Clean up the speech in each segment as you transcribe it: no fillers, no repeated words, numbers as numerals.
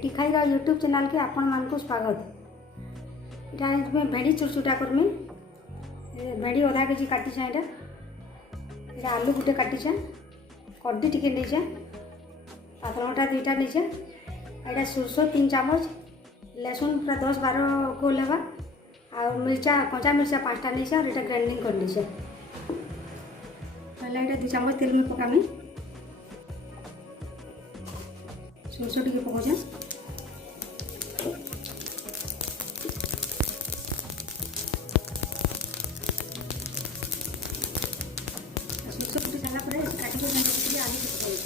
बेटी खाइगा YouTube channel के आपण मानक स्वागत। इटा भेड़ी चुरचुटा करमी। भेड़ी अधा केजी काटी ये आलू गुटे काटी कड्डी टिके नहीं पातलघंटा 2टा नहीं यहाँ सोरस 3 चामच लहसुन पूरा 10-12 गोल है आ मिर्चा कंचा मिर्चा 5टा नहीं और ये ग्राइंडिंग कर लीजिए। पहले ये 2 चामच तेल में पकामी सोरस टी पकाऊे सोरस फुटी सारा पर काटिक आलू पकाई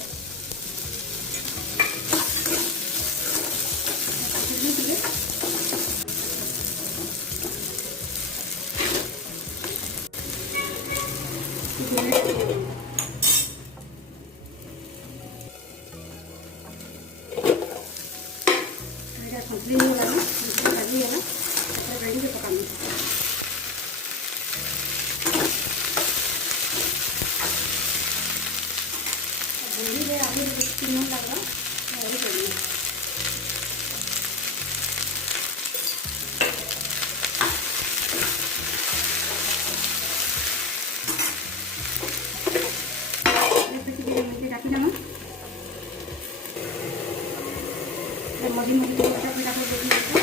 संतरी होगा भाजी है रेडी के पकानी भेड़ी में आलू 3 मिनट लगेगा रेडी करिए। मजी मजी टमाटर फिर आप देख लीजिए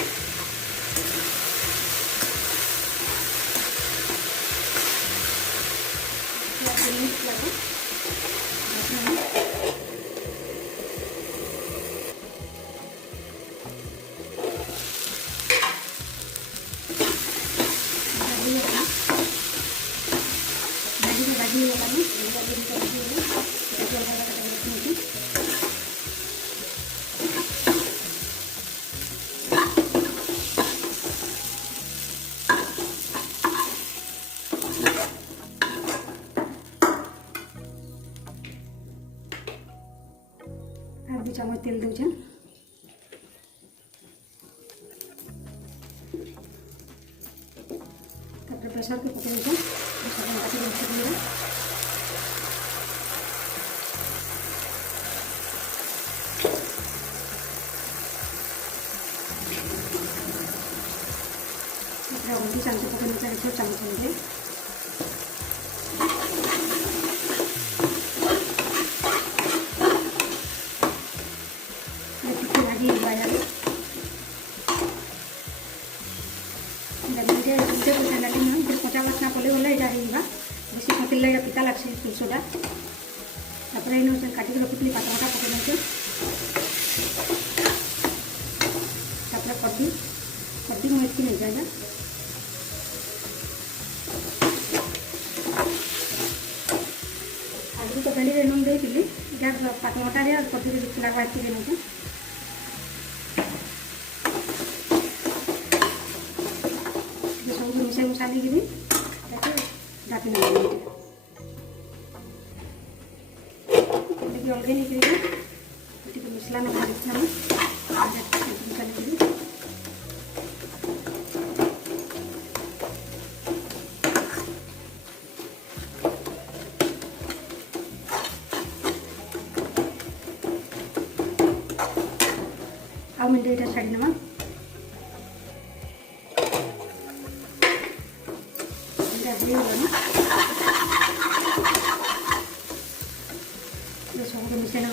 और 2 चामच तेल दूचे प्रेसर के पकड़ चामच पकड़ चामच कचा बासना पड़े गला यहाँ बेस पकड़े पिता लगे सोरसटा काटिक रखी पातलघंटा पकड़ नौचे कड्डी कड्डी मुझकी नहीं जाएगा आगु तो भेड़ी नून देती पातलघंटा कड्डी लगा नौचे मिसाई मुसाली की ढापी अलग नहीं करेंगे मसला ना देखना आ मिनट ये छाड़ी नमा सब मिसे ना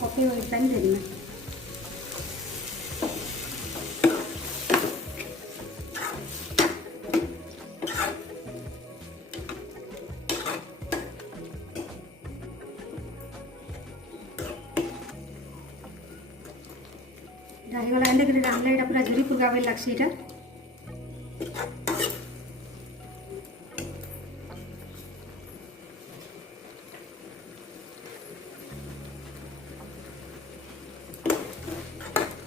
पके पैन दे देना डालीगला एंड आमलेट पूरा झुरी पुरगा लगे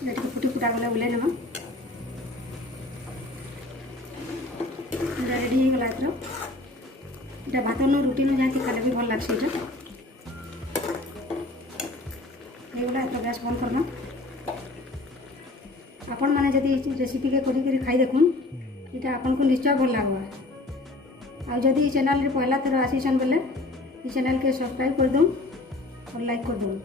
यहाँ फुटी फुटा गला उल्ले नमा रेडी हो गला ये भात न रुटी न जाती खाले भी भल लगे यहाँ गैस बंद करना। आपण मैंने जदि रेसिपी के करी खाई देखुन यहाँ आपन को निश्चय भल लगवा। आदि चैनल पहला थर आसीछन बोले चैनल के सब्सक्राइब कर दूँ और लाइक कर दूँ।